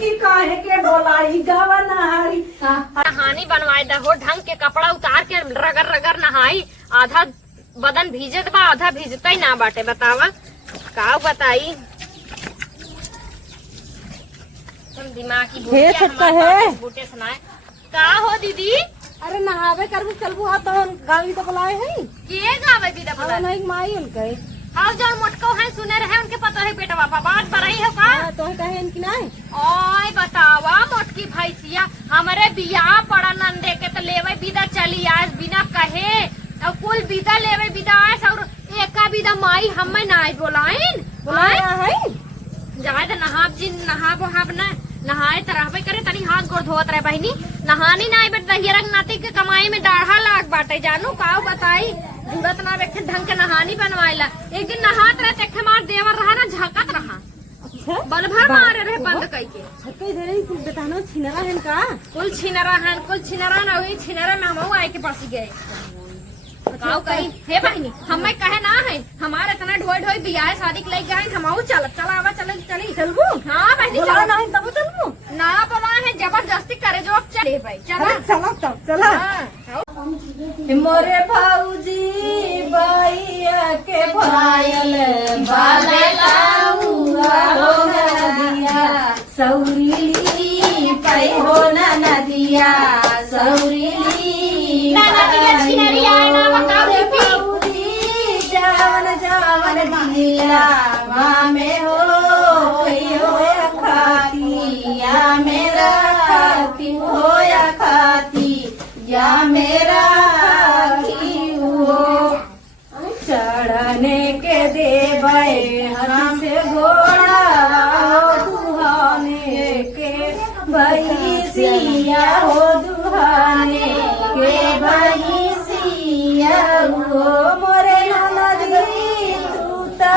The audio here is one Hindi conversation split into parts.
की काहे के बोलाई गावा नहारी। कहानी बनवाए दहो, ढंग के कपड़ा उतार के रगर रगर नहाई। आधा बदन भीजत बा, आधा भीजता ही ना बाटे। बतावा का बताई, तुम दिमाग की बूटे सुनाए। का हो दीदी? अरे नहावे कर चलबू हा तो गाड़ी तो बुलाए है के गावे भी दबला नहीं माई उनके और जो मोटको है सुने रहे उनके पता है बेटा बापा बात बरई है का तो कहे इनकी नहीं। ओए बतावा मोटकी भैंसिया हमरे बियाह पड़ा नंदे के तो लेवे विदा चली आज बिना कहे और कुल विदा लेवे विदा और एका विदा माई हमें ना बुलाया है। जाए तो नहाब जी नहा बहाब न नहाए तरहबे करे तनी हाथ गोड़ धोत रहे बहनी। नहानी ना बेट दहियरंग नाती के कमाई में डाढ़ा लाग बाटे। जानू का बताई जरूरत ना बेटे ढंग के नहानी बनवाइला। एक दिन नहात रहे तेखे मार देवर रहा ना झकत रहा। अच्छा बल भर मारे रहे बंद कई के छक्के धरे कुल बेटानो छिनरा है का कुल छिनरा ना वही छिनरा में हम आए के पास गए। बताओ कहीं हे बहनी हमें कहे ना है हमारे इतना ढोई ढोई बियाह शादी के लेके गए हम चला चली चलबू। हाँ बहनी चला नहीं तब चलबू ना बोला है जबरदस्ती करे जो अब चले भाई चला चला तब चला। मोरे भाऊजी भैया के भायल सौरीली पै हो नदिया सौरीली जावन जावन दिया में हो या खाती या मेरा खाती हो या खाती या मेरा हो चढ़ने के देवे हाथ से घोड़ा दुहाने के भैसिया हो दुहाने के भैसिया हो मोरे नदी तू तो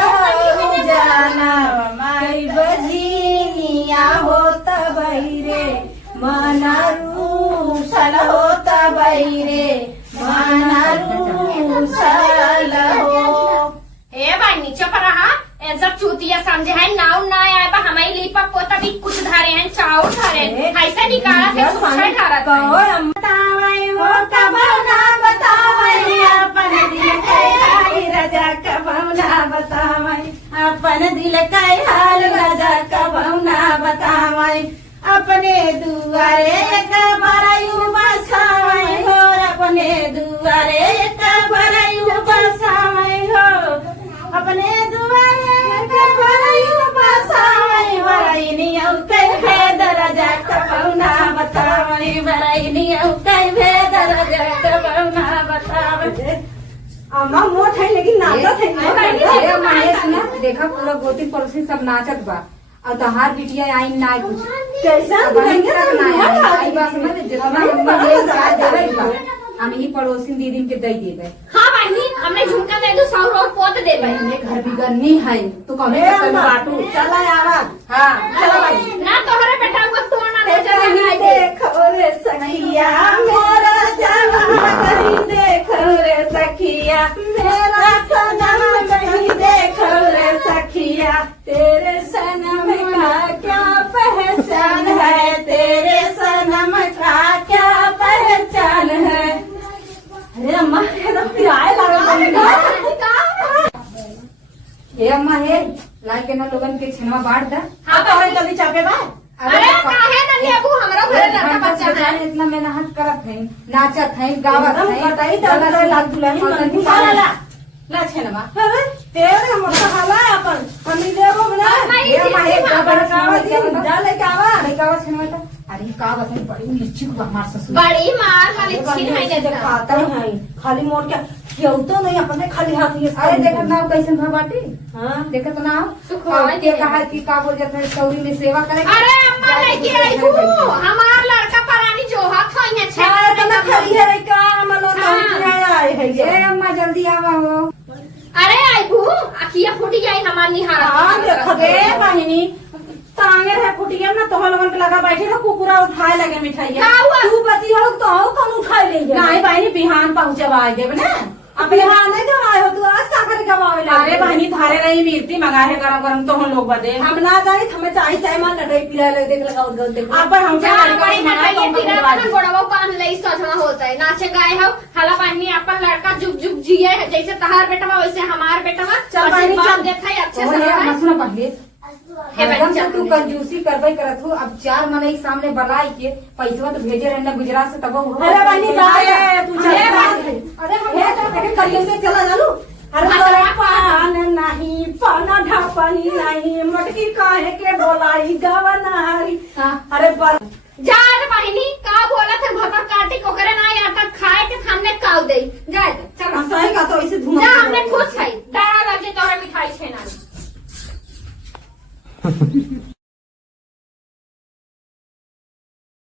जाना मारी बजिया होता बैरे मनारू सल होता बैरे मनारू सल हो। ए भाई नीचे पर रहा सब चूतिया समझे है नाव ना आए बा हमारी लीपा को तभी कुछ धारे हैं चाउर धारे ऐसे निकाला थे कुछ धारा बतावे हो कबौना बतावे अपन दिल के हाल राजा कबौना बतावे अपन दिल के हाल राजा कबौना बतावे अपने दुआरे कबरायु बसावे हो अपने दुआरे कबरायु बसावे हो अपने दुआरे कबरायु बसावे वराइनी औके भेद राजा कबौना बतावे वराइनी औके भेद राजा कबौना बतावे। अम्मा मोट है लेकिन नाचत है ना देखा पूरा गोती पड़ोसी सब नाचत बा और तहार बिटिया आई ना कुछ कैसा हम ही पड़ोसी दीदी के दे देवे। हाँ बहनी हमने झुमका दे दो 100 रोड पोत दे बहनी घर बिगड़नी है तू कभी बाटू चला यार। हाँ चला भाई ना तोहरे बेटा को तोड़ना दे जगह देखो रे सखिया मोरा जवान कहीं देखो रे सखिया मेरा सनम कहीं देखो रे सखिया तेरे सनम का क्या पहचान है तेरे सनम का क्या पहचान है। अरे अम्मा किराए लगा हे अम्मा हे ला के ना लोगन के छेनवा बांट दा। हाँ तो हमारी जल्दी चापे बा अरे काहे न लेबू हमरा घरे लड़का बच्चा है इतना मेहनत करत है नाचत है गावत है बताई तो लाख दुल्हन ला छेनवा अरे तेरे मोटा हाला अपन हमी देबो ना हे अम्मा हे जा ले कावा गावा छेनवा ता अरे का बताई बड़ी लिच्ची को हमार ससुर बड़ी मार वाली छीन है दे खाता है खाली मोड़ के क्यों तो नहीं अपने खाली हाथ ये अरे देखत ना कैसे भा बाटी। हाँ देखत ना सुखवाई के कहा कि का बोल जाता है सौरी में सेवा करे। अरे अम्मा लेके आई हूं हमार लड़का परानी जो हाथ होई है अरे तो मैं खाली है का हमलो तो आए है ए अम्मा जल्दी आवा हो। अरे आई हूं अखिया फूटी जाई हमार निहारा। हाँ देखो दे बहिनी तांगे है फुटिया ना तो लोगन के लगा बैठे ना कुकुरा उठाए लगे मिठाई का हुआ? तू बती हो तो कौन उठाए ले जा नहीं बहिनी बिहान पहुंचवा देब ना अब यहाँ नहीं कमाए हो तू आज का करे कमावे ला अरे बहनी थारे रही मिर्ती मंगा है गरम गरम तो हम लोग बदे हम ना जाए हमें चाय चाय मन लड़ाई पिला ले देख लगा उधर देख अब हम जा क्या बड़ी नटैया फिरा मन गोड़वा कान लई सजना होता है नाचे गाए हो हला बहनी अपन लड़का जुग जुग जिए जैसे तहार बेटवा वैसे हमार बेटवा चल बहनी, चल। देखा है अच्छे और से ये रहा है। मत सुनो पहले हे एकदम बच्चा से तू कंजूसी करबे करत हो। अब 4 मनई सामने बलाई के पैसा तो भेजे रहना गुजरात से तब हो। अरे बहनी जाए तू अरे चल बहनी, अरे हम करिए से चला जानू अरे तोरा पान नहीं पाना ढापनी नहीं मटकी काहे के बोलाई गवनारी अरे बा जा रे बहनी का बोला थे भतर काटी को करे ना आटा खाए के सामने काव दे जा चल सही का तो ऐसे धुआं जा हमने खुश है